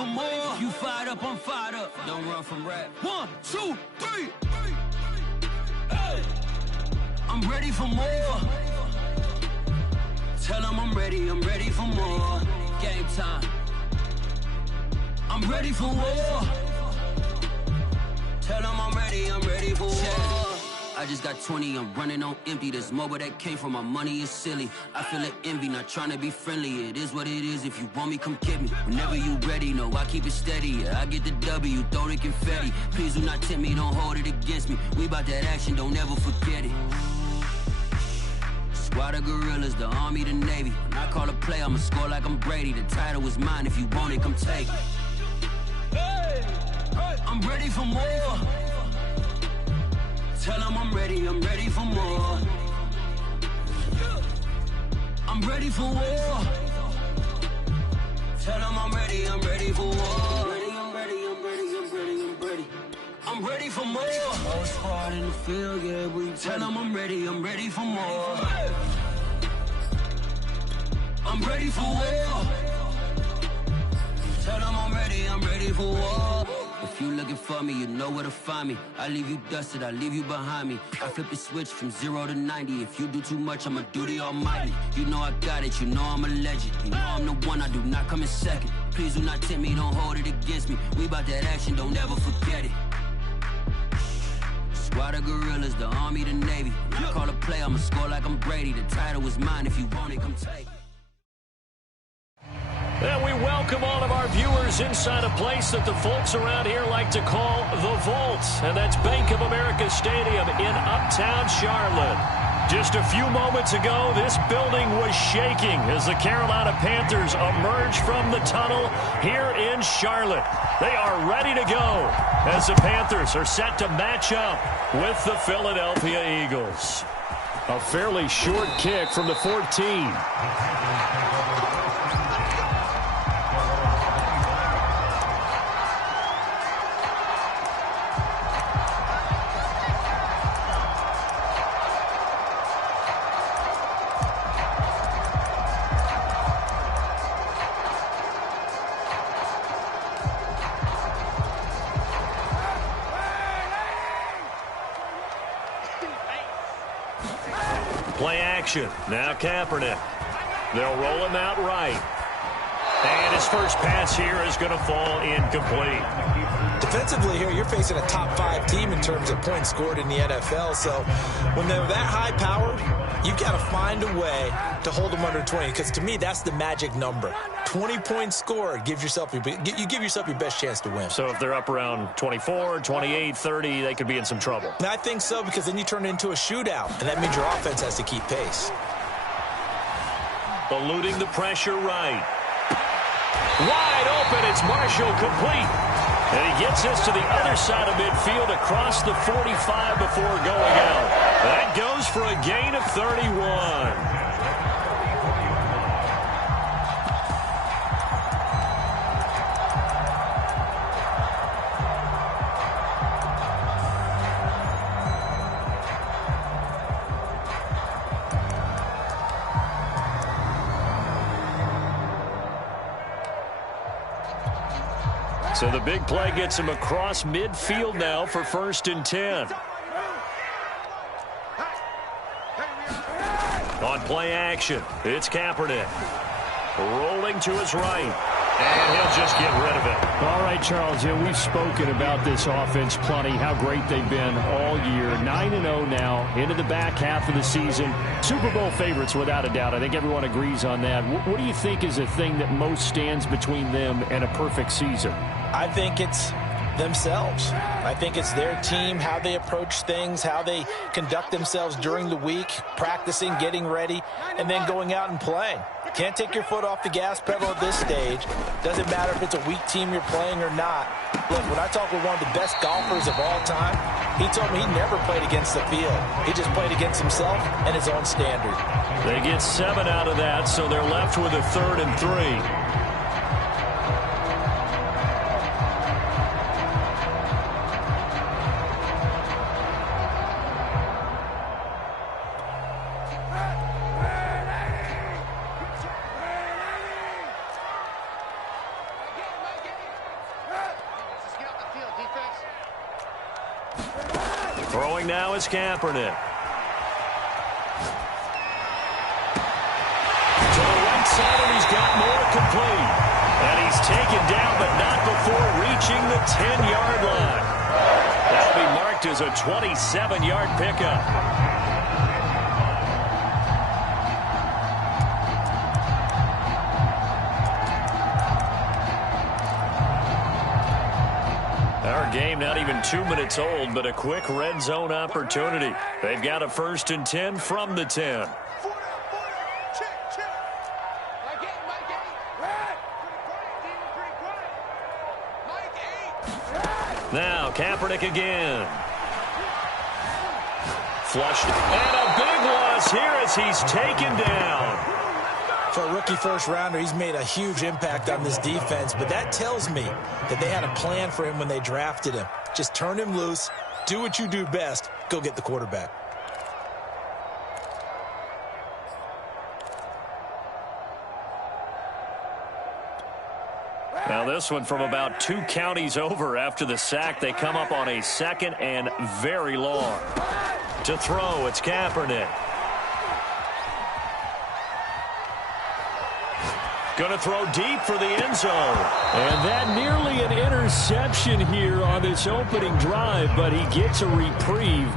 for more. You fired up, I'm fired up. Don't run from rap. 1, 2, 3. Hey. I'm ready for more. Tell them I'm ready for more. Game time. I'm ready for war. Tell them I'm ready for war. I just got 20, I'm running on empty. This mobile that came from my money is silly. I feel it envy, not trying to be friendly. It is what it is, if you want me, come get me. Whenever you ready, no, I keep it steady. Yeah, I get the W, throw the confetti. Please do not tempt me, don't hold it against me. We bout that action, don't ever forget it. Squad of gorillas, the army, the navy. When I call a play, I'ma score like I'm Brady. The title is mine, if you want it, come take it. Hey, I'm ready for more. Tell them I'm ready for more. I'm ready for war. Tell them I'm ready for war. I'm ready for more. Most part in the field, yeah, we tell them I'm ready for more. I'm ready for war. Tell them I'm ready for war. If you looking for me, you know where to find me. I leave you dusted, I leave you behind me. I flip the switch from 0 to 90. If you do too much, I'ma do the almighty. You know I got it, you know I'm a legend. You know I'm the one, I do not come in second. Please do not tempt me, don't hold it against me. We bout that action, don't ever forget it. Squad of gorillas, the army, the navy. When I call a play, I'ma score like I'm Brady. The title is mine, if you want it, come take it. And we welcome all of our viewers inside a place that the folks around here like to call the Vault. And that's Bank of America Stadium in Uptown Charlotte. Just a few moments ago, this building was shaking as the Carolina Panthers emerged from the tunnel here in Charlotte. They are ready to go as the Panthers are set to match up with the Philadelphia Eagles. A fairly short kick from the 14. Play action. Now Kaepernick. They'll roll him out right. And his first pass here is going to fall incomplete. Defensively here, you're facing a top 5 team in terms of points scored in the NFL. So when they're that high-powered, you've got to find a way to hold them under 20. Because to me, that's the magic number. 20 points scored, you give yourself your best chance to win. So if they're up around 24, 28, 30, they could be in some trouble. And I think so, because then you turn it into a shootout, and that means your offense has to keep pace. Eluding the pressure right. Wide open, it's Marshall complete. And he gets this to the other side of midfield across the 45 before going out. That goes for a gain of 31. So the big play gets him across midfield now for 1st and 10. On play action, it's Kaepernick. Rolling to his right. And he'll just get rid of it. All right, Charles, we've spoken about this offense plenty, how great they've been all year. 9-0 now, into the back half of the season. Super Bowl favorites, without a doubt. I think everyone agrees on that. What do you think is the thing that most stands between them and a perfect season? I think it's themselves. I think it's their team, how they approach things, how they conduct themselves during the week, practicing, getting ready, and then going out and playing. Can't take your foot off the gas pedal at this stage. Doesn't matter if it's a weak team you're playing or not. Look, when I talk with one of the best golfers of all time, he told me he never played against the field. He just played against himself and his own standard. They get 7 out of that, so they're left with a 3rd and 3. Throwing now is Kaepernick. To the right side, and he's got more complete. And he's taken down, but not before reaching the 10-yard line. That'll be marked as a 27-yard pickup. Our game not even 2 minutes old, but a quick red zone opportunity. They've got a 1st and 10 from the 10. Now Kaepernick again. Flushed. And a big loss here as he's taken down. For a rookie first-rounder, he's made a huge impact on this defense, but that tells me that they had a plan for him when they drafted him. Just turn him loose, do what you do best, go get the quarterback. Now this one from about 2 counties over after the sack. They come up on a 2nd and very long. To throw, it's Kaepernick. Going to throw deep for the end zone. And that nearly an interception here on this opening drive, but he gets a reprieve.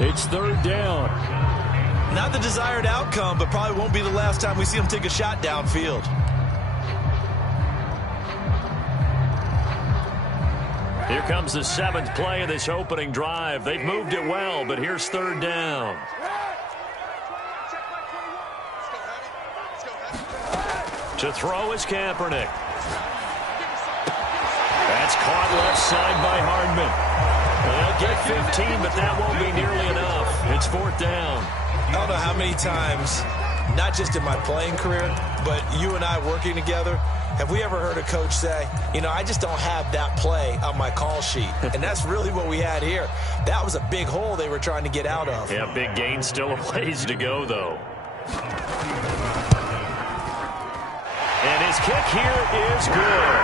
It's 3rd down. Not the desired outcome, but probably won't be the last time we see him take a shot downfield. Here comes the 7th play of this opening drive. They've moved it well, but here's 3rd down. To throw is Kaepernick. That's caught left side by Hardman. They'll get 15, but that won't be nearly enough. It's 4th down. I don't know how many times, not just in my playing career, but you and I working together, have we ever heard a coach say, you know, I just don't have that play on my call sheet. And that's really what we had here. That was a big hole they were trying to get out of. Yeah, big gain, still a ways to go, though. And his kick here is good.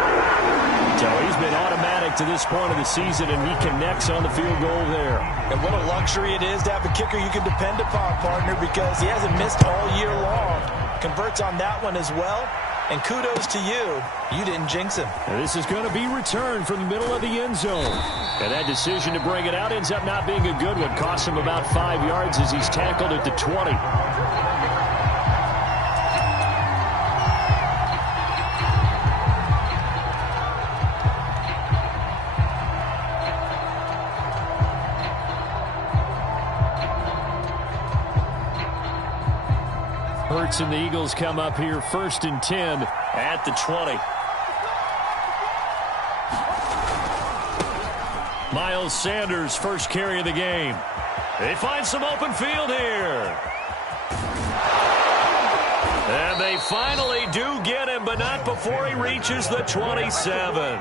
So he's been automatic to this point of the season, and he connects on the field goal there. And what a luxury it is to have a kicker you can depend upon, partner, because he hasn't missed all year long. Converts on that one as well. And kudos to you. You didn't jinx him. And this is going to be returned from the middle of the end zone. And that decision to bring it out ends up not being a good one. Costs him about 5 yards as he's tackled at the 20. Hurts and the Eagles come up here 1st and 10 at the 20. Miles Sanders, first carry of the game. They find some open field here. And they finally do get him, but not before he reaches the 27.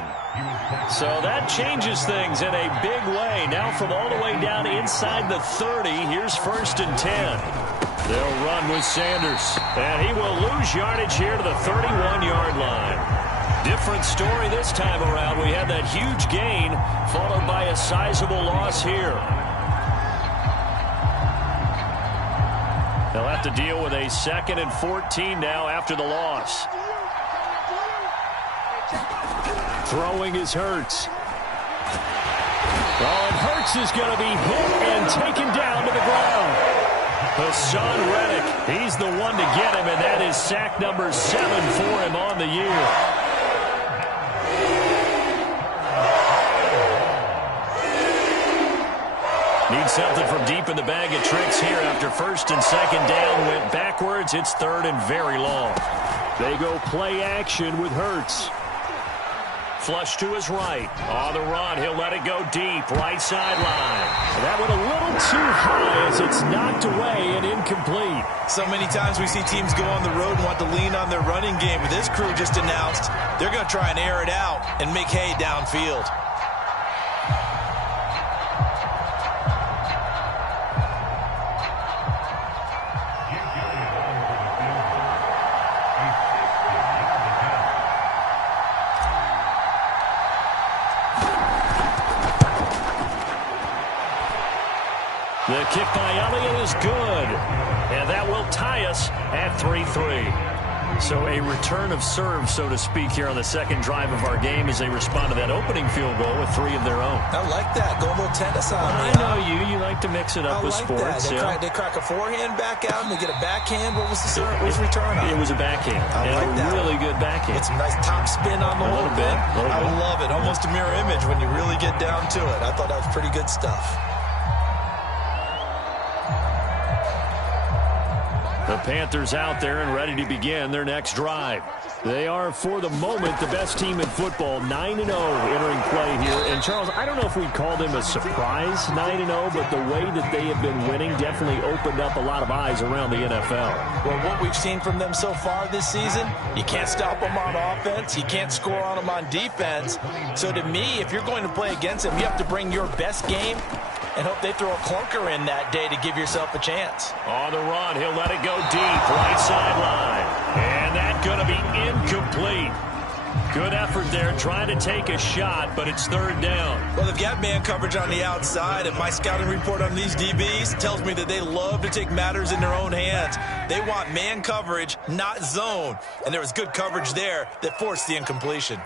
So that changes things in a big way. Now from all the way down inside the 30, here's 1st and 10. They'll run with Sanders, and he will lose yardage here to the 31-yard line. Different story this time around. We had that huge gain followed by a sizable loss here. They'll have to deal with a 2nd and 14 now after the loss. Throwing is Hurts. Oh, and Hurts is going to be hit and taken down to the ground. Hassan Reddick, he's the one to get him, and that is sack number 7 for him on the year. Need something from deep in the bag of tricks here after 1st and 2nd down. Went backwards. It's 3rd and very long. They go play action with Hurts. Flush to his right. On the run, he'll let it go deep. Right sideline. That one a little too high as it's knocked away and incomplete. So many times we see teams go on the road and want to lean on their running game, but this crew just announced they're going to try and air it out and make hay downfield. The kick by Elliott is good. And that will tie us at 3-3. So a return of serve, so to speak, here on the second drive of our game as they respond to that opening field goal with 3 of their own. I like that. Go a little tennis on me. I know you. You like to mix it up with sports. They crack a forehand back out and they get a backhand. What was the serve? What was the return on? It was a backhand. I like that. Really good backhand. Get some nice top spin on the little bit. I love it. Almost a mirror image when you really get down to it. I thought that was pretty good stuff. The Panthers out there and ready to begin their next drive. They are, for the moment, the best team in football, 9-0 entering play here. And, Charles, I don't know if we'd call them a surprise 9-0, but the way that they have been winning definitely opened up a lot of eyes around the NFL. Well, what we've seen from them so far this season, you can't stop them on offense. You can't score on them on defense. So, to me, if you're going to play against them, you have to bring your best game and hope they throw a clunker in that day to give yourself a chance. On the run, he'll let it go deep, right sideline. And that's going to be incomplete. Good effort there, trying to take a shot, but it's third down. Well, they've got man coverage on the outside, and my scouting report on these DBs tells me that they love to take matters in their own hands. They want man coverage, not zone. And there was good coverage there that forced the incompletion.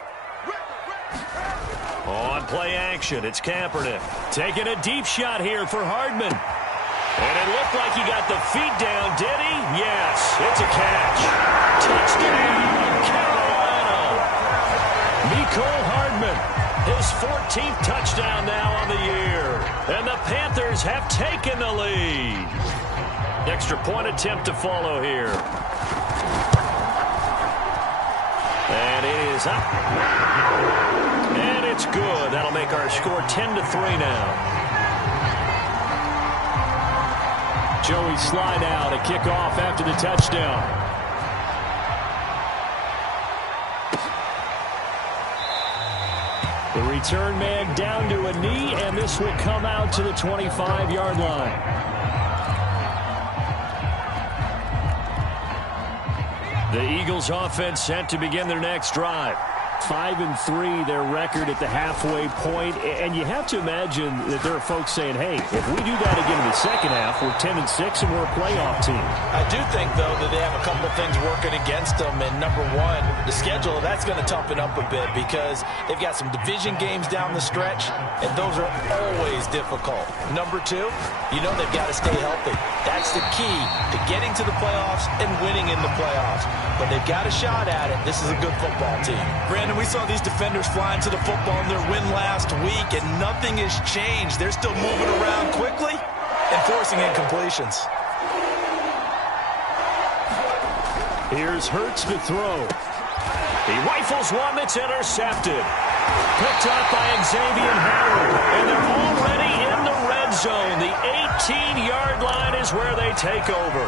On play action, it's Kaepernick. Taking a deep shot here for Hardman. And it looked like he got the feet down, did he? Yes, it's a catch. Touchdown, Carolina. Mecole Hardman, his 14th touchdown now on the year. And the Panthers have taken the lead. Extra point attempt to follow here. And it is up. And it's good. That'll make our score 10-3 now. Joey slide out, a kickoff after the touchdown. The return man down to a knee, and this will come out to the 25-yard line. The Eagles offense set to begin their next drive. 5-3, their record at the halfway point. And you have to imagine that there are folks saying, hey, if we do that again in the second half, we're 10-6 and we're a playoff team. I do think, though, that they have a couple of things working against them. And number one, the schedule, that's going to toughen up a bit because they've got some division games down the stretch, and those are always difficult. Number two, you know they've got to stay healthy. That's the key to getting to the playoffs and winning in the playoffs. But they've got a shot at it. This is a good football team. Brandon, we saw these defenders flying to the football in their win last week, and nothing has changed. They're still moving around quickly and forcing incompletions. Here's Hurts to throw. He rifles one that's intercepted. Picked up by Xavier Howard, and they're already in the red zone. The 18-yard line is where they take over.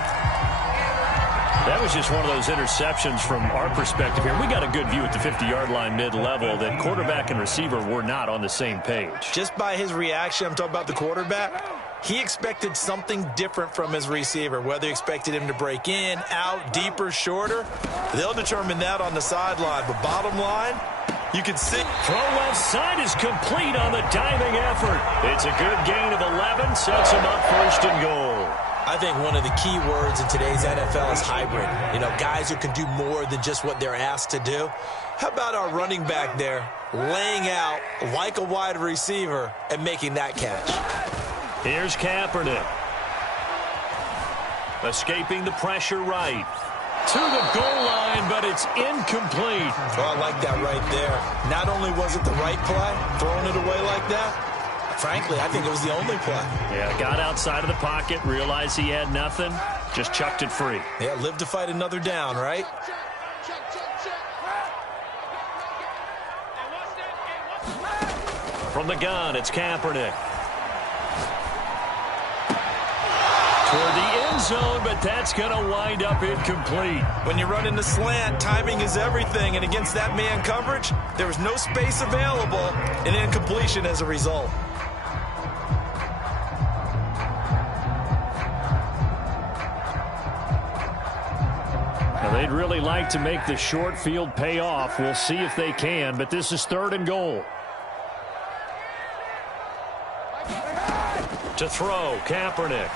That was just one of those interceptions from our perspective here. We got a good view at the 50-yard line mid-level that quarterback and receiver were not on the same page. Just by his reaction, I'm talking about the quarterback, he expected something different from his receiver, whether he expected him to break in, out, deeper, shorter. They'll determine that on the sideline. But bottom line, you can see. Throw left side is complete on the diving effort. It's a good gain of 11, sets him up first and goal. I think one of the key words in today's NFL is hybrid. You know, guys who can do more than just what they're asked to do. How about our running back there laying out like a wide receiver and making that catch? Here's Kaepernick. Escaping the pressure right. To the goal line, but it's incomplete. Oh, I like that right there. Not only was it the right play, throwing it away like that, frankly, I think it was the only play. Yeah, got outside of the pocket, realized he had nothing, just chucked it free. Yeah, live to fight another down, right? From the gun, it's Kaepernick. Toward the end zone, but that's going to wind up incomplete. When you run into slant, timing is everything, and against that man coverage, there was no space available, and incompletion as a result. Now, they'd really like to make the short field pay off. We'll see if they can, but this is third and goal. To throw, Kaepernick.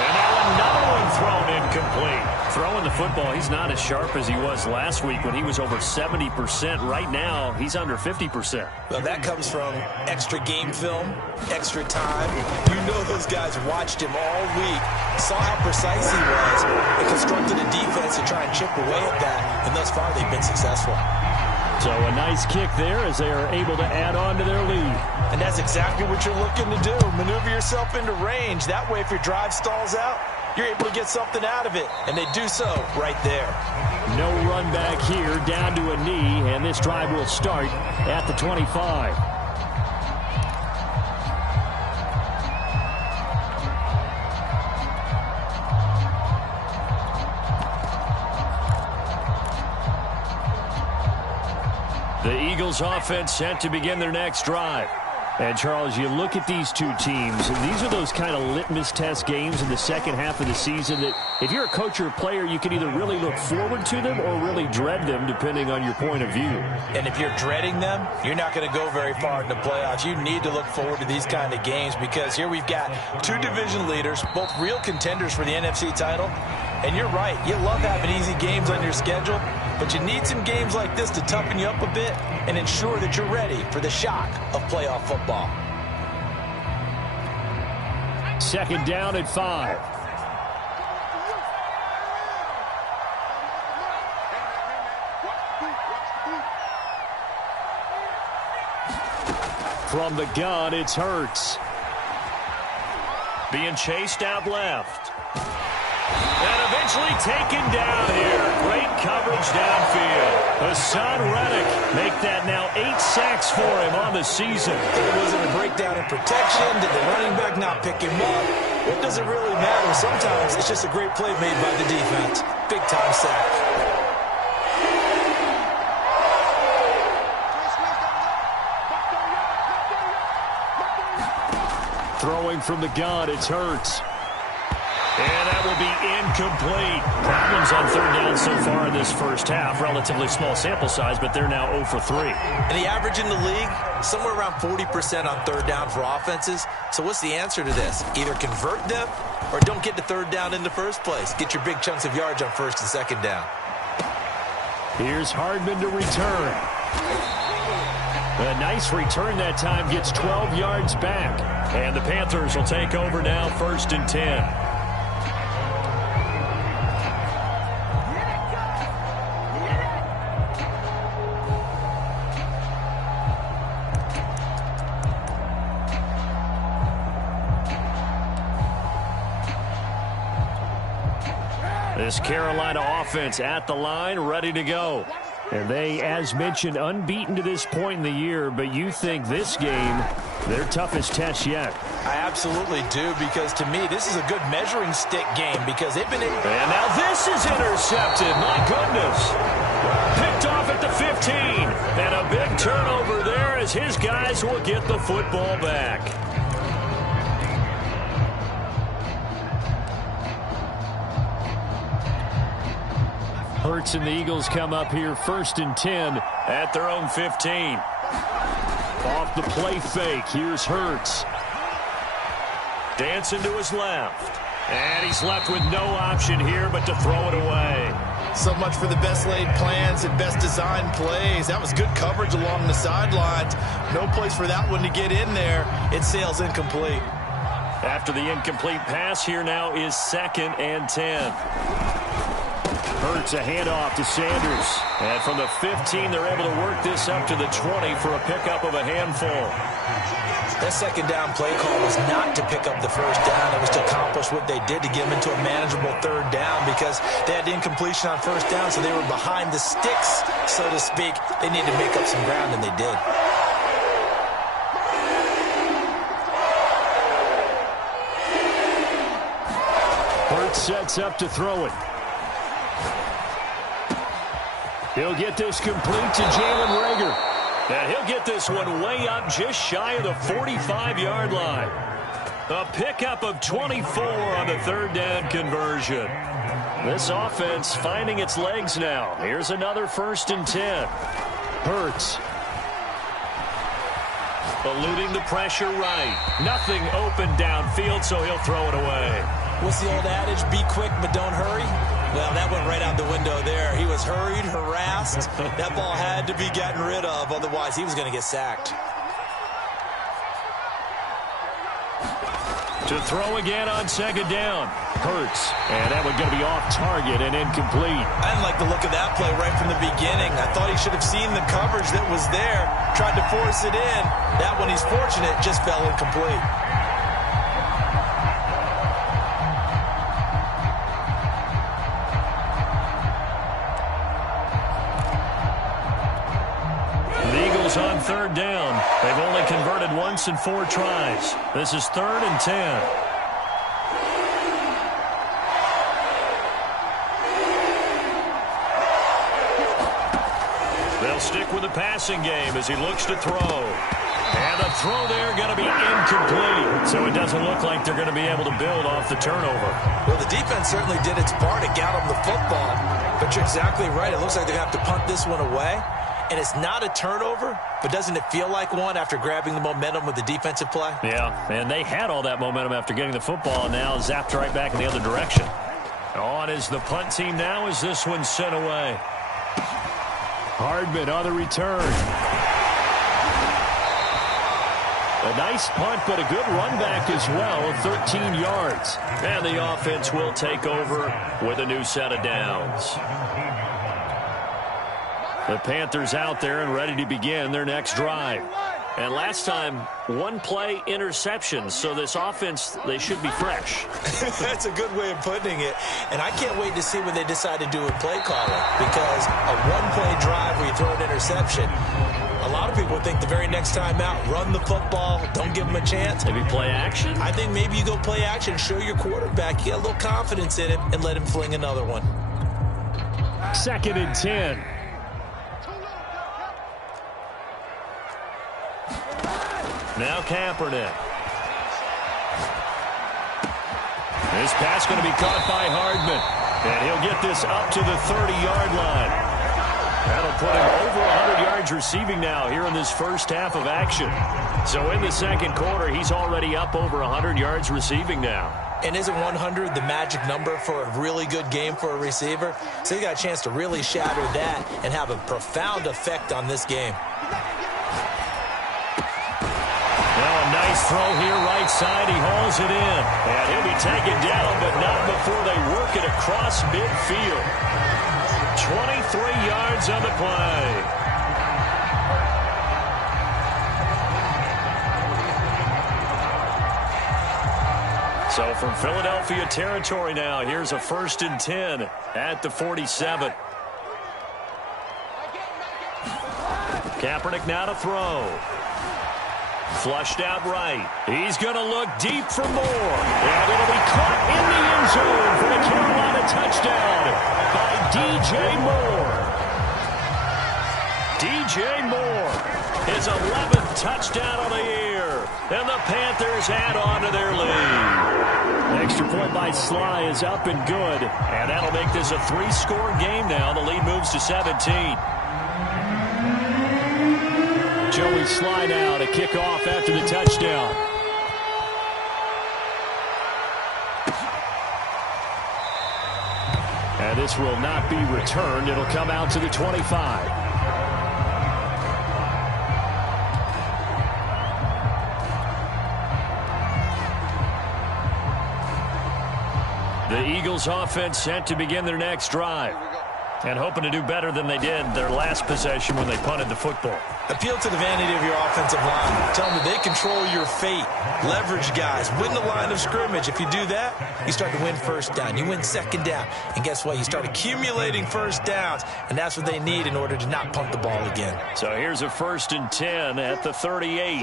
And now another one thrown incomplete. Throwing the football, he's not as sharp as he was last week when he was over 70%. Right now, he's under 50%. Well, that comes from extra game film, extra time. You know those guys watched him all week, saw how precise he was, and constructed a defense to try and chip away at that. And thus far, they've been successful. So a nice kick there as they are able to add on to their lead. And that's exactly what you're looking to do. Maneuver yourself into range. That way, if your drive stalls out, you're able to get something out of it. And they do so right there. No run back here, down to a knee, and this drive will start at the 25. The Eagles offense set to begin their next drive. And, Charles, you look at these two teams, and these are those kind of litmus test games in the second half of the season that if you're a coach or a player, you can either really look forward to them or really dread them, depending on your point of view. And if you're dreading them, you're not going to go very far in the playoffs. You need to look forward to these kind of games because here we've got two division leaders, both real contenders for the NFC title. And you're right, you love having easy games on your schedule, but you need some games like this to toughen you up a bit and ensure that you're ready for the shock of playoff football. Second down at 5. From the gun, it's Hurts. Being chased out left. And eventually taken down here. Great coverage downfield. Hassan Reddick make that now 8 sacks for him on the season. Was it a breakdown in protection? Did the running back not pick him up? What does it really matter? Sometimes it's just a great play made by the defense. Big-time sack. Throwing from the gun, it's Hurts. And that will be incomplete. Problems on third down so far in this first half. Relatively small sample size, but they're now 0 for 3. And the average in the league, somewhere around 40% on third down for offenses. So what's the answer to this? Either convert them or don't get to third down in the first place. Get your big chunks of yards on first and second down. Here's Hardman to return. A nice return that time, gets 12 yards back. And the Panthers will take over now, 1st and 10. This Carolina offense at the line, ready to go. And they, as mentioned, unbeaten to this point in the year, but you think this game, their toughest test yet. I absolutely do, because to me, this is a good measuring stick game because they've been in. And now this is intercepted. My goodness. Picked off at the 15. And a big turnover there as his guys will get the football back. Hurts and the Eagles come up here 1st and 10 at their own 15. Off the play fake, here's Hurts. Dancing to his left. And he's left with no option here but to throw it away. So much for the best laid plans and best designed plays. That was good coverage along the sidelines. No place for that one to get in there. It sails incomplete. After the incomplete pass, here now is 2nd and 10. Hurts a handoff to Sanders. And from the 15, they're able to work this up to the 20 for a pickup of a handful. That second down play call was not to pick up the first down. It was to accomplish what they did to get them into a manageable third down because they had incompletion on first down, so they were behind the sticks, so to speak. They needed to make up some ground, and they did. Hurts sets up to throw it. He'll get this complete to Jalen Reagor. And he'll get this one way up just shy of the 45-yard line. A pickup of 24 on the third down conversion. This offense finding its legs now. Here's another 1st and 10. Hurts. Eluding the pressure right. Nothing open downfield, so he'll throw it away. What's the old adage? Be quick, but don't hurry. Well, that went right out the window there. He was hurried, harassed. That ball had to be gotten rid of. Otherwise, he was going to get sacked. To throw again on second down. Hurts. And that one going to be off target and incomplete. I didn't like the look of that play right from the beginning. I thought he should have seen the coverage that was there. Tried to force it in. That one, he's fortunate, just fell incomplete. On third down. They've only converted once in 4 tries. This is 3rd and 10. They'll stick with the passing game as he looks to throw. And the throw there going to be incomplete. So it doesn't look like they're going to be able to build off the turnover. Well, the defense certainly did its part. It got them the football. But you're exactly right. It looks like they have to punt this one away. And it's not a turnover, but doesn't it feel like one after grabbing the momentum with the defensive play? Yeah, and they had all that momentum after getting the football, and now zapped right back in the other direction. On is the punt team now as this one's sent away. Hardman on the return. A nice punt, but a good run back as well, 13 yards. And the offense will take over with a new set of downs. The Panthers out there and ready to begin their next drive. And last time, 1 play interception. So this offense, they should be fresh. That's a good way of putting it. And I can't wait to see what they decide to do with play calling. Because a 1-play drive where you throw an interception, a lot of people think the very next time out, run the football, don't give them a chance. Maybe play action? I think maybe you go play action, show your quarterback, you get a little confidence in him, and let him fling another one. 2nd and 10. Now Kaepernick. This pass going to be caught by Hardman. And he'll get this up to the 30-yard line. That'll put him over 100 yards receiving now here in this first half of action. So in the second quarter, he's already up over 100 yards receiving now. And isn't 100 the magic number for a really good game for a receiver? So he got a chance to really shatter that and have a profound effect on this game. Nice throw here, right side. He hauls it in. And he'll be taken down, but not before they work it across midfield. 23 yards on the play. So from Philadelphia territory now, here's a 1st and 10 at the 47. Kaepernick now to throw. Flushed out right. He's going to look deep for more. And it'll be caught in the end zone for the Carolina touchdown by DJ Moore. DJ Moore, his 11th touchdown of the year. And the Panthers add on to their lead. Extra point by Sly is up and good. And that'll make this a 3-score game now. The lead moves to 17. Joey Sly now to kick off after the touchdown. And this will not be returned. It'll come out to the 25. The Eagles offense set to begin their next drive. And hoping to do better than they did their last possession when they punted the football. Appeal to the vanity of your offensive line. Tell them that they control your fate. Leverage guys. Win the line of scrimmage. If you do that, you start to win first down. You win second down. And guess what? You start accumulating first downs. And that's what they need in order to not punt the ball again. So here's a 1st and 10 at the 38.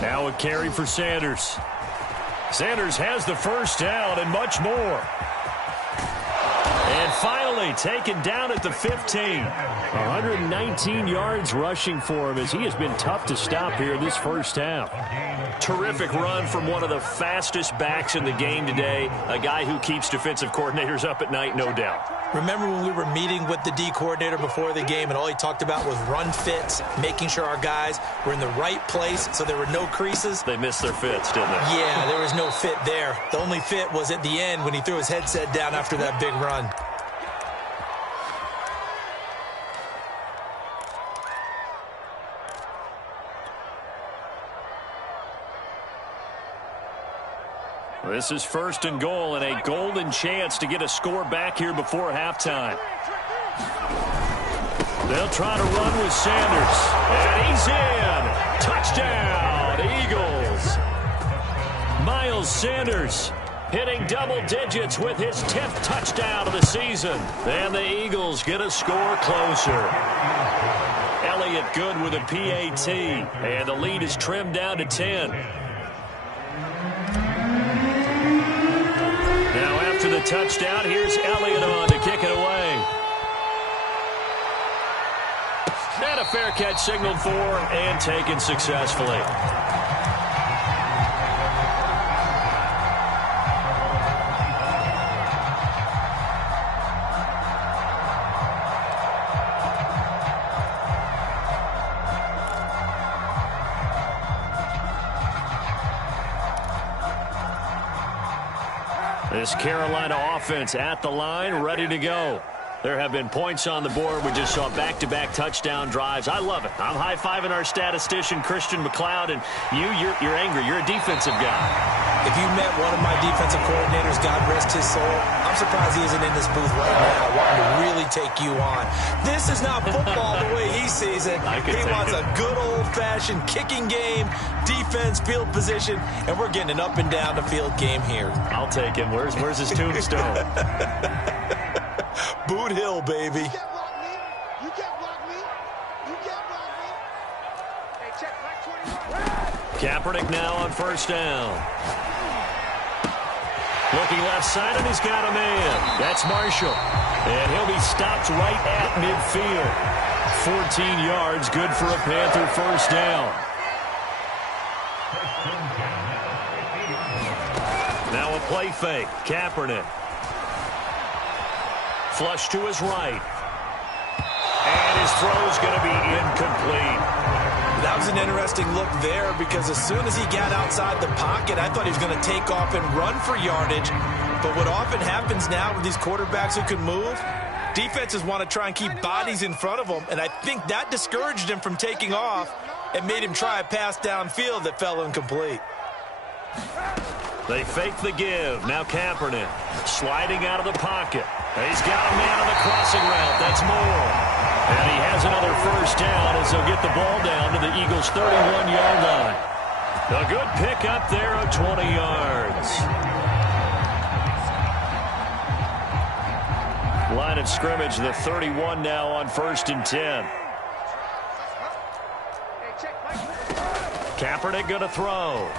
Now a carry for Sanders. Sanders has the first down and much more. And finally taken down at the 15. 119 yards rushing for him as he has been tough to stop here this first half. Terrific run from one of the fastest backs in the game today. A guy who keeps defensive coordinators up at night, no doubt. Remember when we were meeting with the D coordinator before the game and all he talked about was run fits, making sure our guys were in the right place so there were no creases? They missed their fits, didn't they? Yeah, there was no fit there. The only fit was at the end when he threw his headset down after that big run. This is 1st and goal and a golden chance to get a score back here before halftime. They'll try to run with Sanders. And he's in. Touchdown, Eagles. Miles Sanders hitting double digits with his 10th touchdown of the season. And the Eagles get a score closer. Elliott good with a PAT. And the lead is trimmed down to 10. Now after the touchdown, here's Elliott on to kick it away. And a fair catch signaled for and taken successfully. This Carolina offense at the line, ready to go. There have been points on the board. We just saw back-to-back touchdown drives. I love it. I'm high-fiving our statistician, Christian McLeod, and you're angry. You're a defensive guy. If you met one of my defensive coordinators, God rest his soul, I'm surprised he isn't in this booth right now wanting to really take you on. This is not football the way he sees it. He wants a good old-fashioned kicking game, defense, field position, and we're getting an up-and-down-the-field game here. I'll take him. Where's his tombstone? Boot Hill, baby. You can't block me. You can't block me. You can't block me. Hey, check back 21. Kaepernick now on 1st down. Looking left side, and he's got a man. That's Marshall. And he'll be stopped right at midfield. 14 yards, good for a Panther 1st down. Now a play fake. Kaepernick. Flush to his right. And his throw's going to be incomplete. That was an interesting look there because as soon as he got outside the pocket, I thought he was going to take off and run for yardage. But what often happens now with these quarterbacks who can move, defenses want to try and keep bodies in front of them, and I think that discouraged him from taking off and made him try a pass downfield that fell incomplete. They fake the give. Now Kaepernick sliding out of the pocket. He's got a man on the crossing route. That's Moore. And he has another 1st down as they'll get the ball down to the Eagles' 31-yard line. A good pick up there of 20 yards. Line of scrimmage, the 31 now on 1st and 10. Kaepernick going to throw.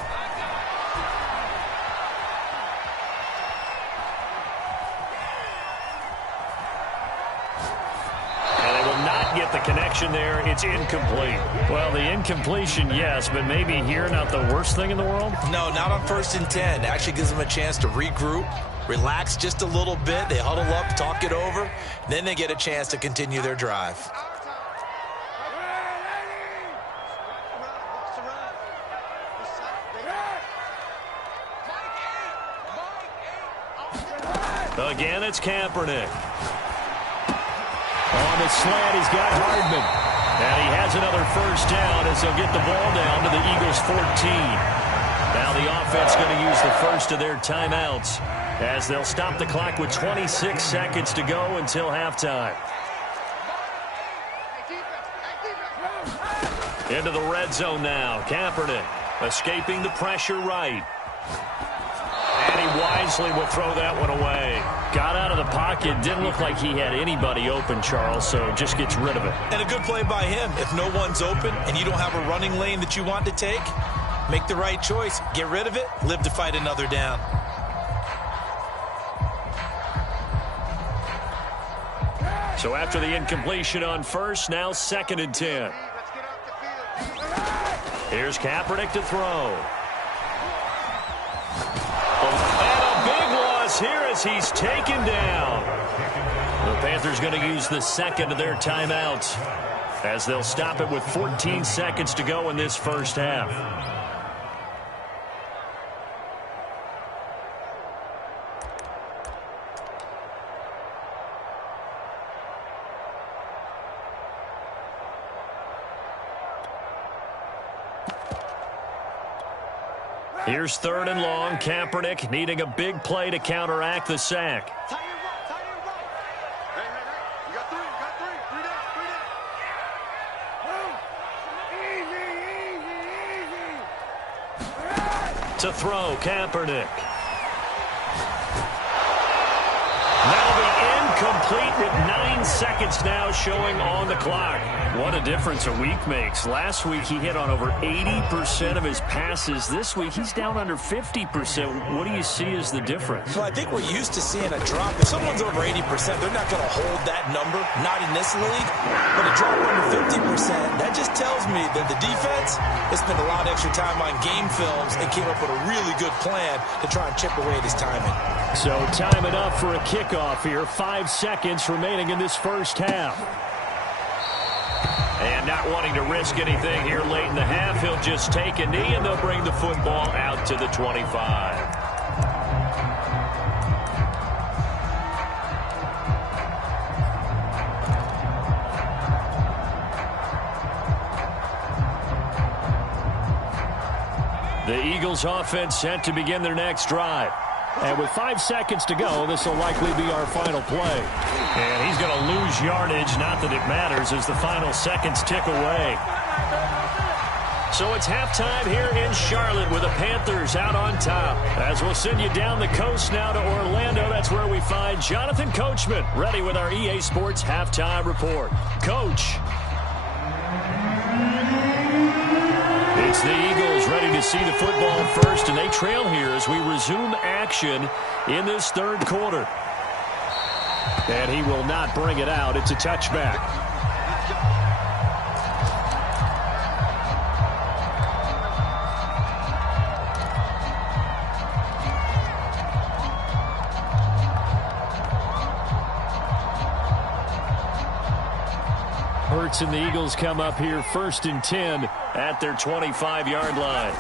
Get the connection there. It's incomplete. Well, the incompletion, yes, but maybe here not the worst thing in the world? No, not on 1st and 10. It actually gives them a chance to regroup, relax just a little bit. They huddle up, talk it over. Then they get a chance to continue their drive. Again, it's Kaepernick. On the slant, he's got Hardman. And he has another 1st down as they'll get the ball down to the Eagles' 14. Now the offense going to use the first of their timeouts as they'll stop the clock with 26 seconds to go until halftime. Into the red zone now. Kaepernick escaping the pressure right. And he wisely will throw that one away. Got out of the pocket. Didn't look like he had anybody open, Charles, so just gets rid of it. And a good play by him. If no one's open and you don't have a running lane that you want to take, make the right choice. Get rid of it. Live to fight another down. So after the incompletion on 1st, now 2nd and 10. Here's Kaepernick to throw. And a big loss here as he's taken down. The Panthers going to use the second of their timeouts as they'll stop it with 14 seconds to go in this first half. Here's 3rd and long. Kaepernick needing a big play to counteract the sack. Tight end right, tight end right. Hey, hey, hey. You got three. Three down. To throw, Kaepernick. That'll be incomplete with 9 seconds now showing on the clock. What a difference a week makes. Last week he hit on over 80% of his passes. This week he's down under 50%. What do you see as the difference? Well, I think we're used to seeing a drop. If someone's over 80%, they're not going to hold that number, not in this league. But a drop under 50%, that just tells me that the defense has spent a lot of extra time on game films and came up with a really good plan to try and chip away at his timing. So time it up for a kickoff here. 5 seconds remaining in this first half. And not wanting to risk anything here late in the half, he'll just take a knee, and they'll bring the football out to the 25. The Eagles offense set to begin their next drive. And with 5 seconds to go, this will likely be our final play. And he's going to lose yardage, not that it matters, as the final seconds tick away. So it's halftime here in Charlotte with the Panthers out on top. As we'll send you down the coast now to Orlando, that's where we find Jonathan Coachman, ready with our EA Sports Halftime Report. Coach. It's the Eagles ready to see the football first, and they trail here as we resume action in this third quarter. And he will not bring it out. It's a touchback. Hurts and the Eagles come up here 1st and 10 at their 25-yard line.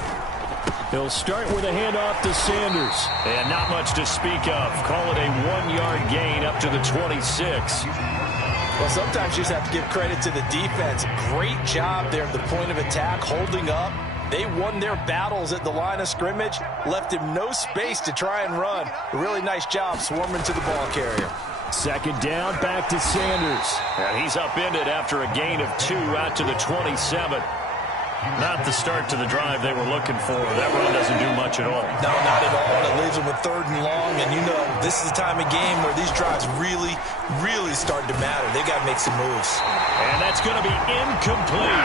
They'll start with a handoff to Sanders. And not much to speak of. Call it a 1-yard gain up to the 26. Well, sometimes you just have to give credit to the defense. Great job there at the point of attack, holding up. They won their battles at the line of scrimmage, left him no space to try and run. A really nice job swarming to the ball carrier. 2nd down, back to Sanders. And he's upended after a gain of 2 out to the 27. Not the start to the drive they were looking for. That run doesn't do much at all. No, not at all. It leaves them with 3rd and long, and you know this is the time of game where these drives really, really start to matter. They got to make some moves. And that's going to be incomplete.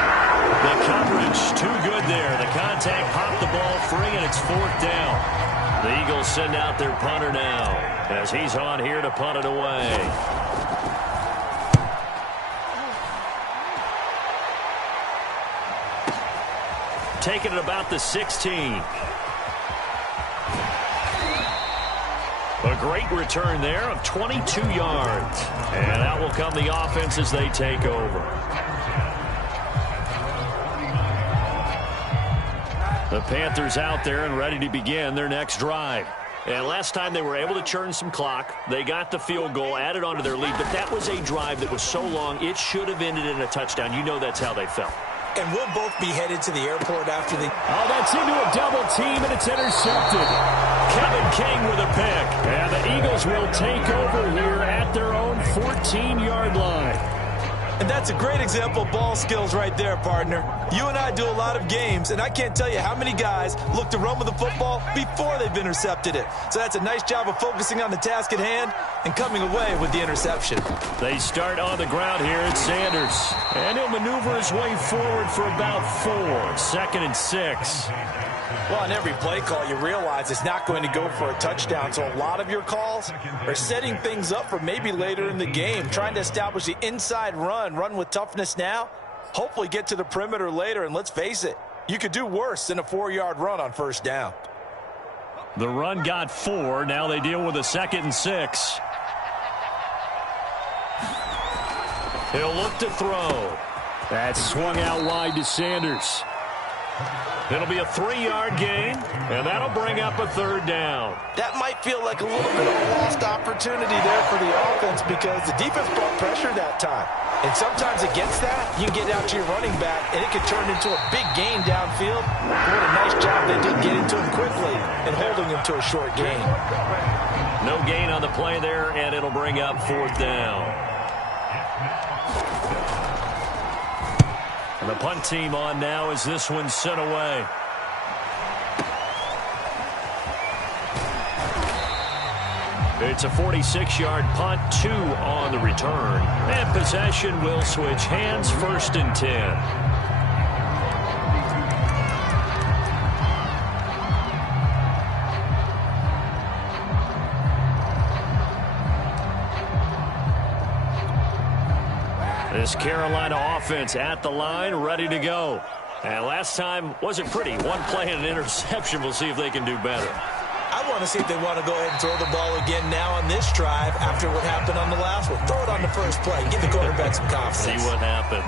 The coverage too good there. The contact popped the ball free, and it's 4th down. The Eagles send out their punter now as he's on here to punt it away. Taking it about the 16. A great return there of 22 yards. And out will come the offense as they take over. The Panthers out there and ready to begin their next drive. And last time they were able to churn some clock. They got the field goal, added onto their lead. But that was a drive that was so long, it should have ended in a touchdown. You know that's how they felt. And we'll both be headed to the airport after the... Oh, that's into a double team, and it's intercepted. Kevin King with a pick. And the Eagles will take over here at their own 14-yard line. And that's a great example of ball skills right there, partner. You and I do a lot of games, and I can't tell you how many guys look to run with the football before they've intercepted it. So that's a nice job of focusing on the task at hand and coming away with the interception. They start on the ground here at Sanders. And he'll maneuver his way forward for about 4. 2nd and 6. Well, on every play call, you realize it's not going to go for a touchdown. So a lot of your calls are setting things up for maybe later in the game, trying to establish the inside run with toughness now, hopefully get to the perimeter later. And let's face it, you could do worse than a 4-yard run on 1st down. The run got 4. Now they deal with a 2nd and 6. He'll look to throw. That swung out wide to Sanders. It'll be a 3-yard gain, and that'll bring up a 3rd down. That might feel like a little bit of a lost opportunity there for the offense because the defense brought pressure that time. And sometimes against that, you can get out to your running back, and it can turn into a big gain downfield. What a nice job they did getting to him quickly and holding him to a short gain. No gain on the play there, and it'll bring up 4th down. And the punt team on now as this one's sent away. It's a 46-yard punt, 2 on the return. And possession will switch hands, 1st and 10. This Carolina offense at the line, ready to go. And last time wasn't pretty. One play and an interception. We'll see if they can do better. I want to see if they want to go ahead and throw the ball again now on this drive after what happened on the last one. Throw it on the first play. Give the quarterback some confidence. See what happens.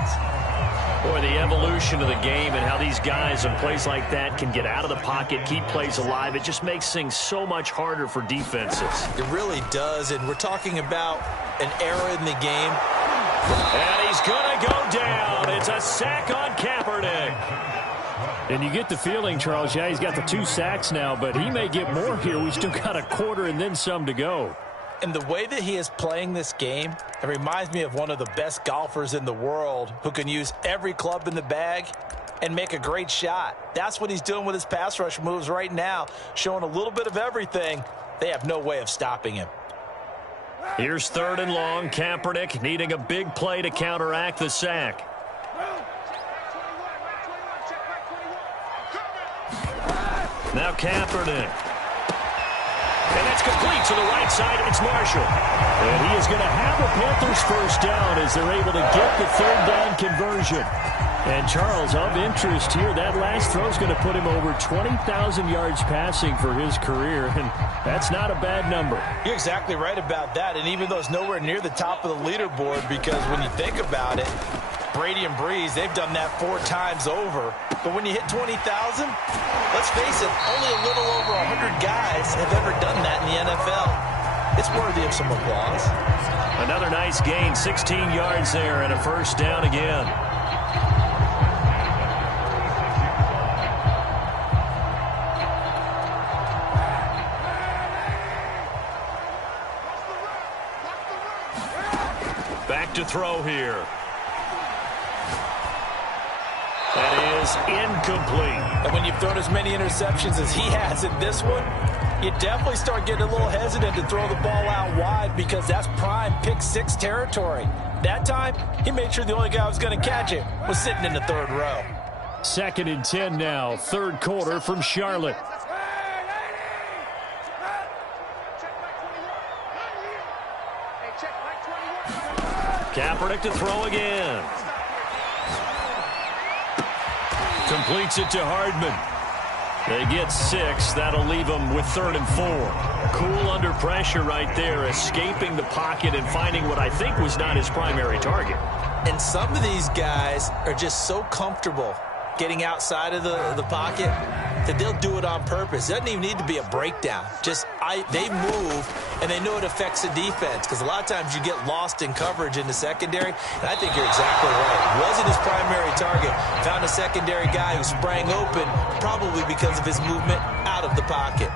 Boy, the evolution of the game and how these guys in plays like that can get out of the pocket, keep plays alive, it just makes things so much harder for defenses. It really does, and we're talking about an era in the game. And he's going to go down. It's a sack on Kaepernick. And you get the feeling, Charles, yeah, he's got the 2 sacks now, but he may get more here. We still got a quarter and then some to go. And the way that he is playing this game, it reminds me of one of the best golfers in the world who can use every club in the bag and make a great shot. That's what he's doing with his pass rush moves right now, showing a little bit of everything. They have no way of stopping him. Here's 3rd and long. Kaepernick needing a big play to counteract the sack. Now Kaepernick. And that's complete to the right side. It's Marshall. And he is going to have a Panthers 1st down as they're able to get the 3rd down conversion. And Charles, of interest here, that last throw is going to put him over 20,000 yards passing for his career, and that's not a bad number. You're exactly right about that, and even though it's nowhere near the top of the leaderboard, because when you think about it, Brady and Breeze, they've done that 4 times over. But when you hit 20,000, let's face it, only a little over 100 guys have ever done that in the NFL. It's worthy of some applause. Another nice gain, 16 yards there, and a 1st down again. Back to throw here. That is incomplete. And when you've thrown as many interceptions as he has in this one, you definitely start getting a little hesitant to throw the ball out wide because that's prime pick 6 territory. That time, he made sure the only guy who was going to catch it was sitting in the 3rd row. 2nd and 10 now, 3rd quarter from Charlotte. Kaepernick to throw again. Completes it to Hardman. They get 6. That'll leave them with 3rd and 4. Cool under pressure right there, escaping the pocket and finding what I think was not his primary target. And some of these guys are just so comfortable getting outside of the pocket that they'll do it on purpose. It doesn't even need to be a breakdown. Just they move, and they know it affects the defense because a lot of times you get lost in coverage in the secondary, and I think you're exactly right. Wasn't his primary target. Found a secondary guy who sprang open probably because of his movement out of the pocket.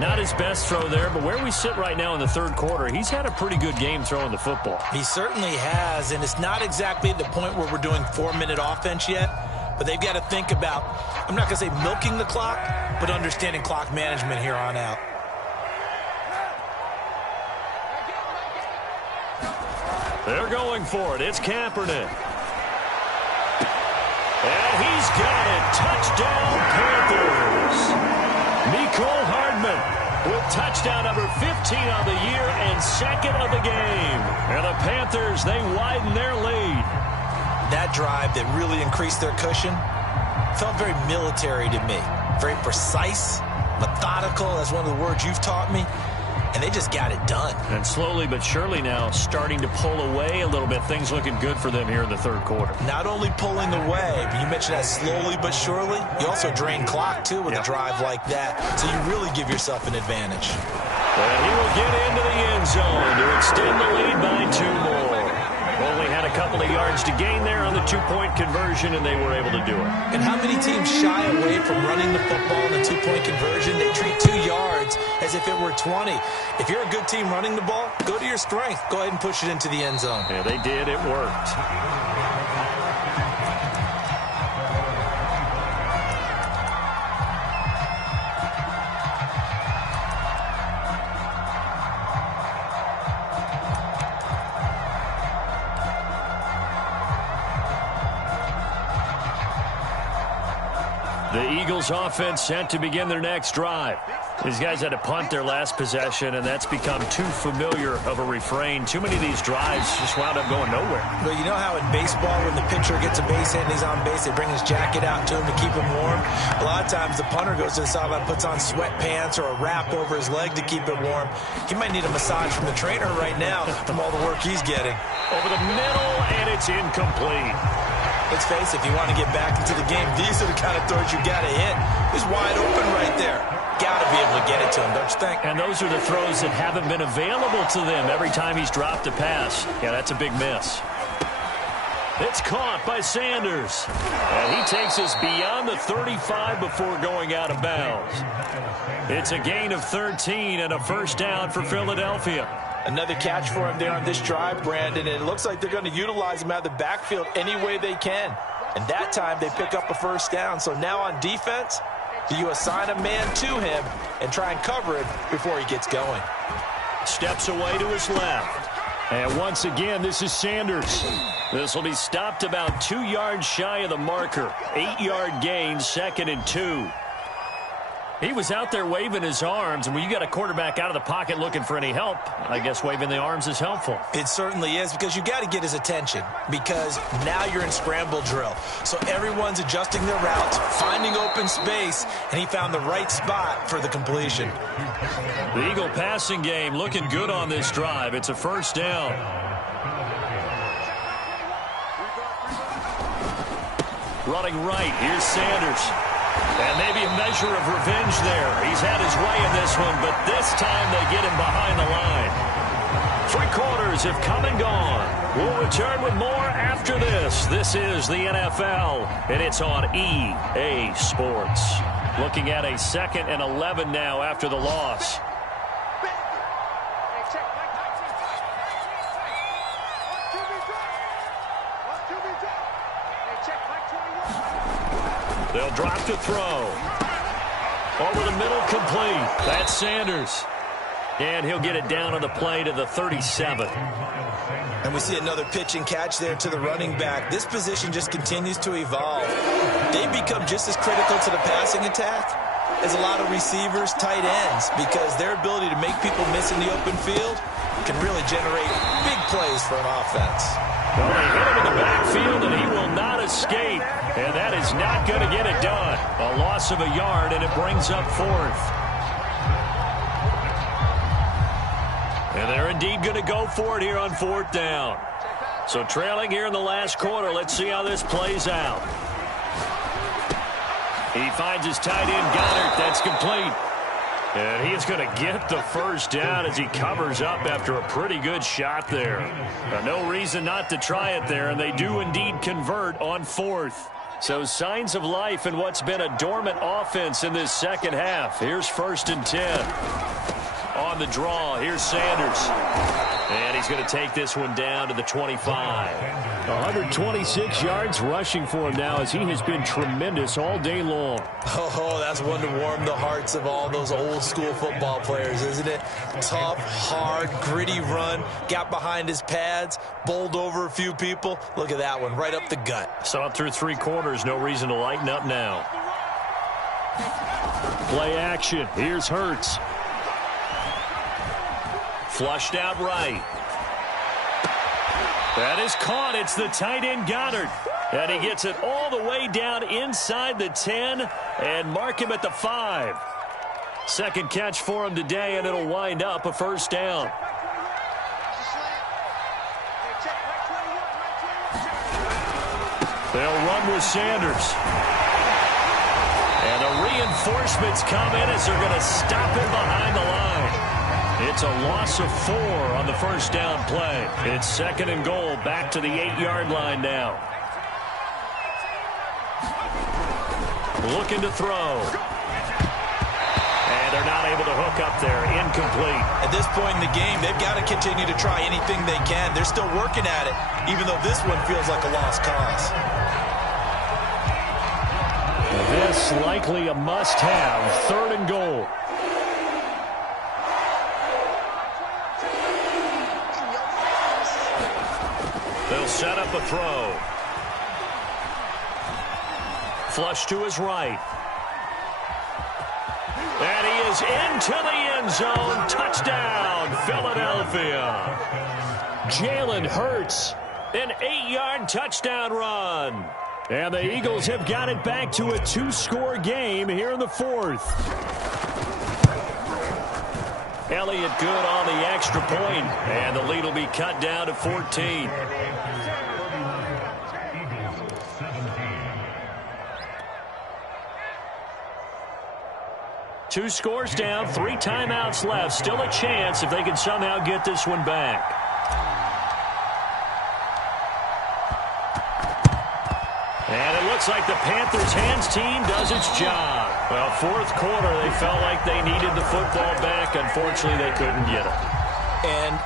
Not his best throw there, but where we sit right now in the 3rd quarter, he's had a pretty good game throwing the football. He certainly has, and it's not exactly at the point where we're doing 4-minute offense yet. But they've got to think about, I'm not going to say milking the clock, but understanding clock management here on out. They're going for it. It's Kaepernick. And he's got it. Touchdown, Panthers. Mecole Hardman with touchdown number 15 on the year and 2nd of the game. And the Panthers, they widen their lead. That drive that really increased their cushion felt very military to me. Very precise, methodical, that's one of the words you've taught me. and they just got it done. And slowly but surely now starting to pull away a little bit. Things looking good for them here in the third quarter. Not only pulling away, but you mentioned that slowly but surely. You also drain clock, too, with a drive like that. So you really give yourself an advantage. And he will get into the end zone to extend the lead by 2 more. Only had a couple of yards to gain there on the 2-point conversion, and they were able to do it. And how many teams shy away from running the football in the 2-point conversion? They treat 2 yards as if it were 20. If you're a good team running the ball, go to your strength. Go ahead and push it into the end zone. Yeah, they did. It worked. The Eagles offense set to begin their next drive. These guys had to punt their last possession, and that's become too familiar of a refrain. Too many of these drives just wound up going nowhere. Well, you know how in baseball when the pitcher gets a base hit and he's on base, they bring his jacket out to him to keep him warm? A lot of times the punter goes to the sideline, puts on sweatpants or a wrap over his leg to keep it warm. He might need a massage from the trainer right now from all the work he's getting. Over the middle, and it's incomplete. Let's face it, if you want to get back into the game, these are the kind of throws you got to hit. He's wide open right there. Got to be able to get it to him, don't you think? And those are the throws that haven't been available to them every time he's dropped a pass. Yeah, that's a big miss. It's caught by Sanders. And he takes us beyond the 35 before going out of bounds. It's a gain of 13 and a first down for Philadelphia. Another catch for him there on this drive, Brandon. And it looks like they're going to utilize him out of the backfield any way they can. And that time they pick up a first down. So now on defense, do you assign a man to him and try and cover it before he gets going? Steps away to his left. And once again, this is Sanders. This will be stopped about 2 yards shy of the marker. 8-yard gain, 2nd and 2. He was out there waving his arms, and when you got a quarterback out of the pocket looking for any help, I guess waving the arms is helpful. It certainly is, because you got to get his attention, because now you're in scramble drill. So everyone's adjusting their routes, finding open space, and he found the right spot for the completion. The Eagle passing game looking good on this drive. It's a first down. Running right, here's Sanders. And maybe a measure of revenge there. He's had his way in this one, but this time they get him behind the line. 3 quarters have come and gone. We'll return with more after this. This is the NFL, and it's on EA Sports. Looking at a 2nd and 11 now after the loss. They'll drop to throw. Over the middle, complete. That's Sanders. And he'll get it down on the play to the 37. And we see another pitch and catch there to the running back. This position just continues to evolve. They become just as critical to the passing attack as a lot of receivers, tight ends, because their ability to make people miss in the open field can really generate big plays for an offense. Well, they hit him in the backfield, and he will not escape. And that is not going to get it done. A loss of a yard, and it brings up 4th. And they're indeed going to go for it here on 4th down. So trailing here in the last quarter. Let's see how this plays out. He finds his tight end, Goddard. That's complete. And he is going to get the first down as he covers up after a pretty good shot there. No reason not to try it there, and they do indeed convert on 4th. So signs of life in what's been a dormant offense in this second half. Here's 1st and 10. On the draw, here's Sanders. And he's going to take this one down to the 25. 126 yards rushing for him now as he has been tremendous all day long. Oh, that's one to warm the hearts of all those old school football players, isn't it? Tough, hard, gritty run. Got behind his pads, bowled over a few people. Look at that one, right up the gut. Saw it through 3 quarters. No reason to lighten up now. Play action. Here's Hurts. Flushed out right. That is caught. It's the tight end Goddard. And he gets it all the way down inside the 10 and mark him at the 5. Second catch for him today, and it'll wind up a first down. They'll run with Sanders. And the reinforcements come in as they're going to stop him behind the line. It's a loss of 4 on the first down play. It's second and goal, back to the 8-yard line now. Looking to throw. And they're not able to hook up there. Incomplete. At this point in the game, they've got to continue to try anything they can. They're still working at it, even though this one feels like a lost cause. This likely a must-have. Third and goal. They'll set up a throw. Flush to his right. And he is into the end zone. Touchdown, Philadelphia. Jalen Hurts. An 8-yard touchdown run. And the Eagles have got it back to a 2-score game here in the fourth. Elliott good on the extra point, and the lead will be cut down to 14. Two scores down, 3 timeouts left. Still a chance if they can somehow get this one back. And it looks like the Panthers' hands team does its job. Well, fourth quarter, they felt like they needed the football back. Unfortunately, they couldn't get it. And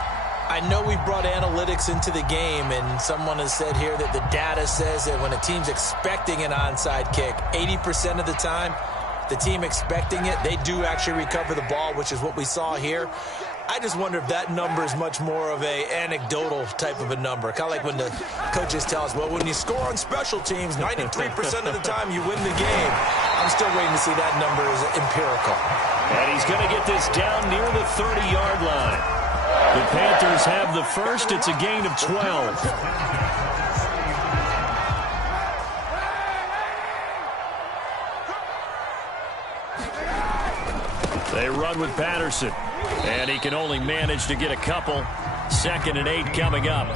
I know we brought analytics into the game, and someone has said here that the data says that when a team's expecting an onside kick, 80% of the time, the team expecting it, they do actually recover the ball, which is what we saw here. I just wonder if that number is much more of a anecdotal type of a number. Kind of like when the coaches tell us, well, when you score on special teams, 93% of the time you win the game. I'm still waiting to see that number is empirical. And he's going to get this down near the 30-yard line. The Panthers have the first. It's a gain of 12. They run with Patterson, and he can only manage to get a couple. 2nd and 8 coming up.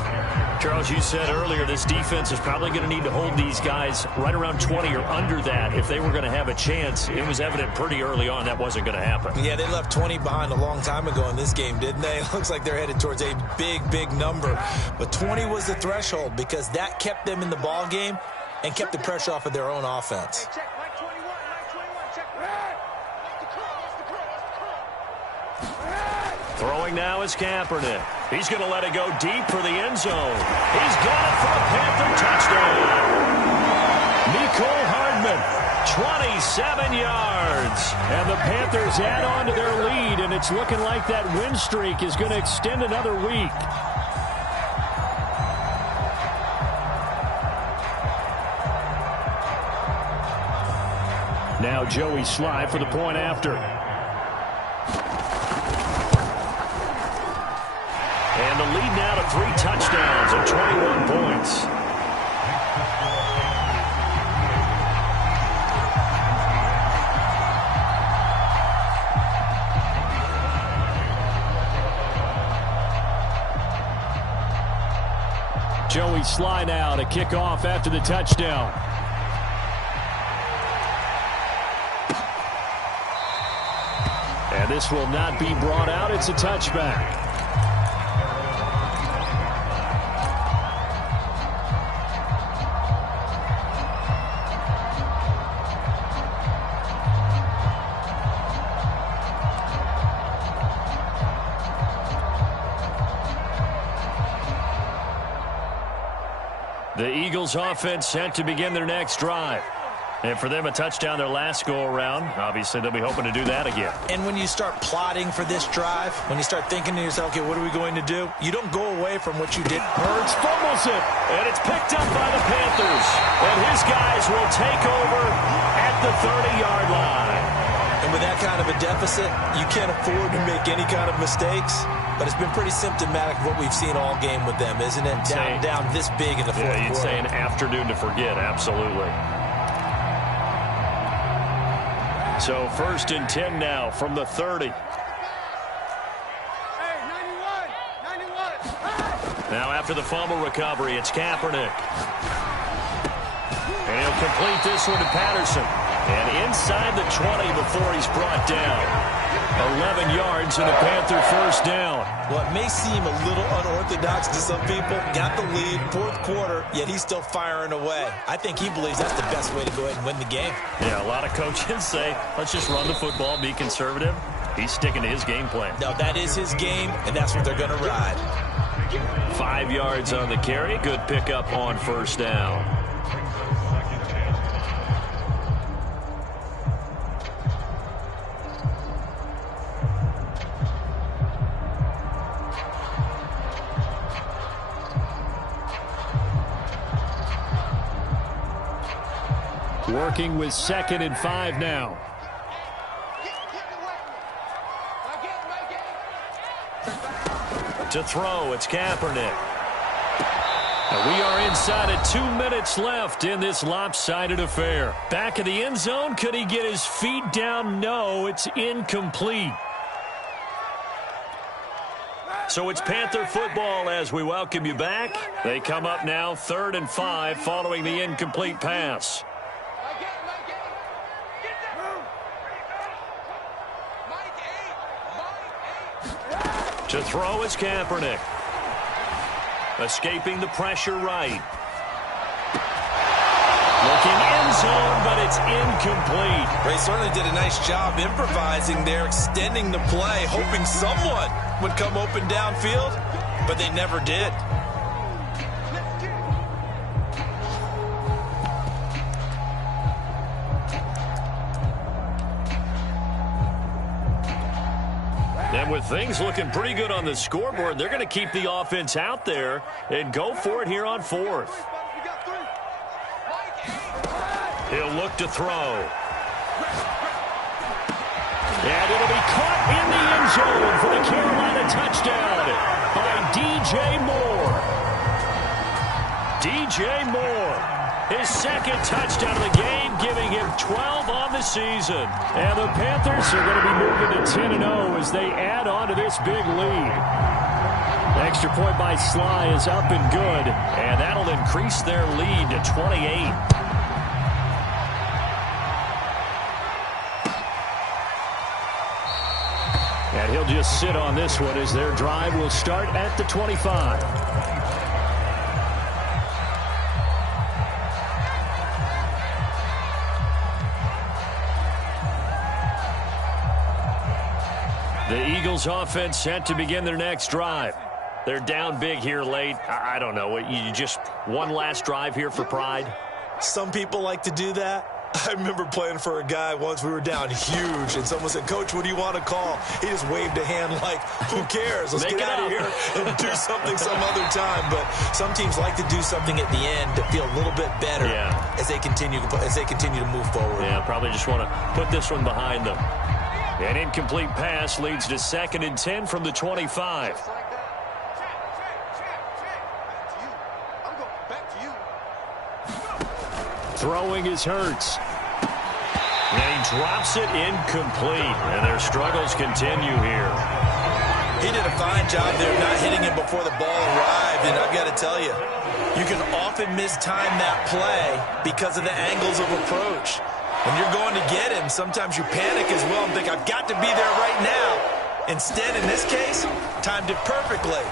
Charles, you said earlier this defense is probably going to need to hold these guys right around 20 or under that if they were going to have a chance. It was evident pretty early on that wasn't going to happen. Yeah, they left 20 behind a long time ago in this game, didn't they? It looks like they're headed towards a big, big number. But 20 was the threshold because that kept them in the ball game and kept the pressure off of their own offense. Throwing now is Kaepernick. He's going to let it go deep for the end zone. He's got it for a Panther touchdown. Mecole Hardman, 27 yards. And the Panthers add on to their lead, and it's looking like that win streak is going to extend another week. Now Joey Sly for the point after. And the lead now to 3 touchdowns and 21 points. Joey Sly now to kick off after the touchdown. And this will not be brought out. It's a touchback. The Eagles offense set to begin their next drive. And for them, a touchdown their last go-around. Obviously, they'll be hoping to do that again. And when you start plotting for this drive, when you start thinking to yourself, okay, what are we going to do? You don't go away from what you did. Hurts fumbles it. And it's picked up by the Panthers. And his guys will take over at the 30-yard line. And with that kind of a deficit, you can't afford to make any kind of mistakes. But it's been pretty symptomatic of what we've seen all game with them, isn't it? Down this big in the fourth quarter. Yeah, you'd say an afternoon to forget, absolutely. So 1st and 10 now from the 30. Now after the fumble recovery, it's Kaepernick. And he'll complete this one to Patterson. And inside the 20 before he's brought down. 11 yards and a Panther first down. Well, it may seem a little unorthodox to some people. Got the lead, 4th quarter, yet he's still firing away. I think he believes that's the best way to go ahead and win the game. Yeah, a lot of coaches say, let's just run the football, be conservative. He's sticking to his game plan. No, that is his game, and that's what they're going to ride. 5 yards on the carry. Good pickup on first down. Working with 2nd and 5 now. To throw, it's Kaepernick. And we are inside of 2 minutes left in this lopsided affair. Back of the end zone, could he get his feet down? No, it's incomplete. So it's Panther football as we welcome you back. They come up now 3rd and 5 following the incomplete pass. To throw is Kaepernick. Escaping the pressure right. Looking end zone, but it's incomplete. Ray certainly did a nice job improvising there, extending the play, hoping someone would come open downfield, but they never did. And with things looking pretty good on the scoreboard, they're going to keep the offense out there and go for it here on 4th. He'll look to throw. And it'll be caught in the end zone for the Carolina touchdown by DJ Moore. DJ Moore. His 2nd touchdown of the game, giving him 12 on the season. And the Panthers are going to be moving to 10-0 as they add on to this big lead. Extra point by Sly is up and good, and that'll increase their lead to 28. And he'll just sit on this one as their drive will start at the 25. The Eagles offense set to begin their next drive. They're down big here late. I don't know. You just one last drive here for pride? Some people like to do that. I remember playing for a guy once. We were down huge, and someone said, "Coach, what do you want to call?" He just waved a hand like, who cares? Let's get out of here and do something some other time. But some teams like to do something at the end to feel a little bit better as they continue to move forward. Yeah, probably just want to put this one behind them. An incomplete pass leads to 2nd and 10 from the 25. Throwing is Hurts. And he drops it incomplete. And their struggles continue here. He did a fine job there not hitting him before the ball arrived. And I've got to tell you, you can often mistime that play because of the angles of approach. When you're going to get him, sometimes you panic as well and think, I've got to be there right now. Instead, in this case, timed it perfectly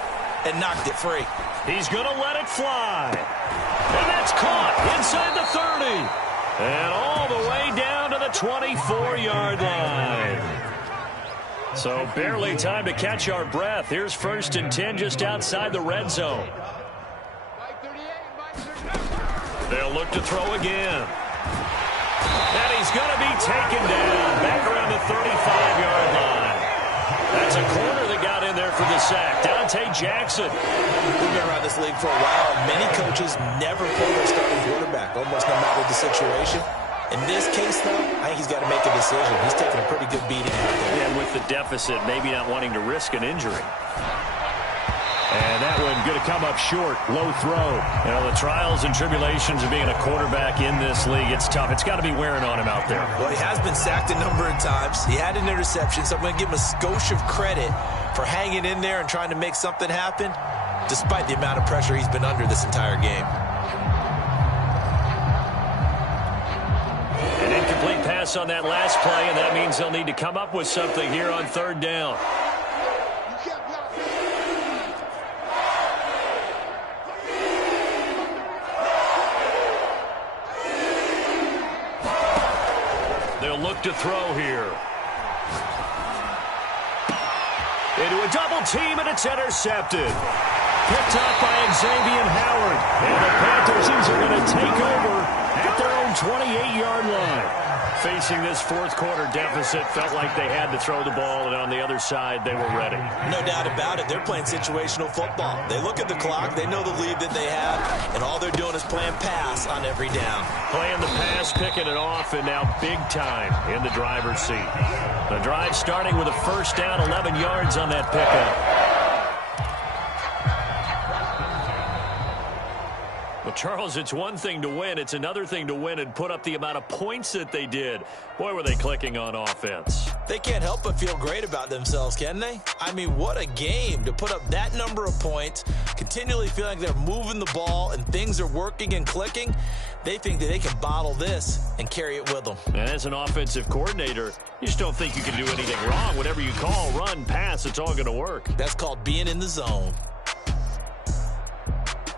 and knocked it free. He's going to let it fly. And that's caught inside the 30. And all the way down to the 24-yard line. So barely time to catch our breath. Here's 1st and 10 just outside the red zone. They'll look to throw again. And he's going to be taken down back around the 35-yard line. That's a corner that got in there for the sack. Dante Jackson. We've been around this league for a while. Many coaches never pull their starting quarterback, almost no matter the situation. In this case, though, I think he's got to make a decision. He's taking a pretty good beating out there. And with the deficit, maybe not wanting to risk an injury. And that one going to come up short. Low throw. You know, the trials and tribulations of being a quarterback in this league, it's tough. It's got to be wearing on him out there. Well, he has been sacked a number of times. He had an interception, so I'm going to give him a skosh of credit for hanging in there and trying to make something happen, despite the amount of pressure he's been under this entire game. An incomplete pass on that last play, and that means they'll need to come up with something here on third down. They'll look to throw here. Into a double team, and it's intercepted. Picked up by Xavier Howard. And the Panthers are going to take over at their own 28-yard line. Facing this fourth quarter deficit, felt like they had to throw the ball, and on the other side, they were ready. No doubt about it. They're playing situational football. They look at the clock, they know the lead that they have, and all they're doing is playing pass on every down. Playing the pass, picking it off, and now big time in the driver's seat. The drive starting with a first down, 11 yards on that pickup. Well, Charles, it's one thing to win. It's another thing to win and put up the amount of points that they did. Boy, were they clicking on offense. They can't help but feel great about themselves, can they? I mean, what a game to put up that number of points, continually feeling like they're moving the ball and things are working and clicking. They think that they can bottle this and carry it with them. And as an offensive coordinator, you just don't think you can do anything wrong. Whatever you call, run, pass, it's all going to work. That's called being in the zone.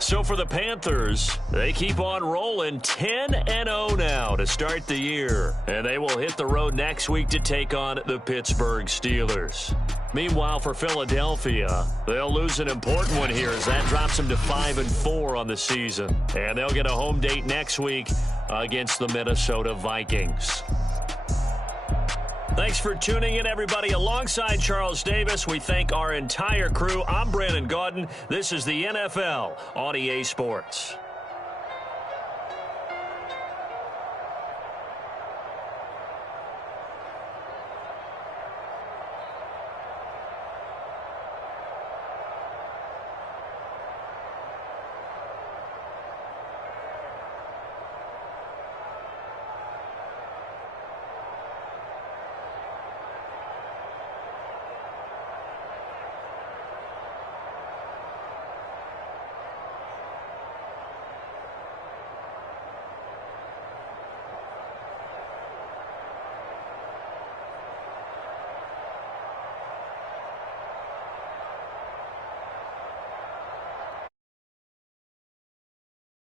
So for the Panthers, they keep on rolling 10-0 now to start the year. And they will hit the road next week to take on the Pittsburgh Steelers. Meanwhile, for Philadelphia, they'll lose an important one here as that drops them to 5-4 on the season. And they'll get a home date next week against the Minnesota Vikings. Thanks for tuning in, everybody. Alongside Charles Davis, we thank our entire crew. I'm Brandon Gaudin. This is the NFL on EA Sports.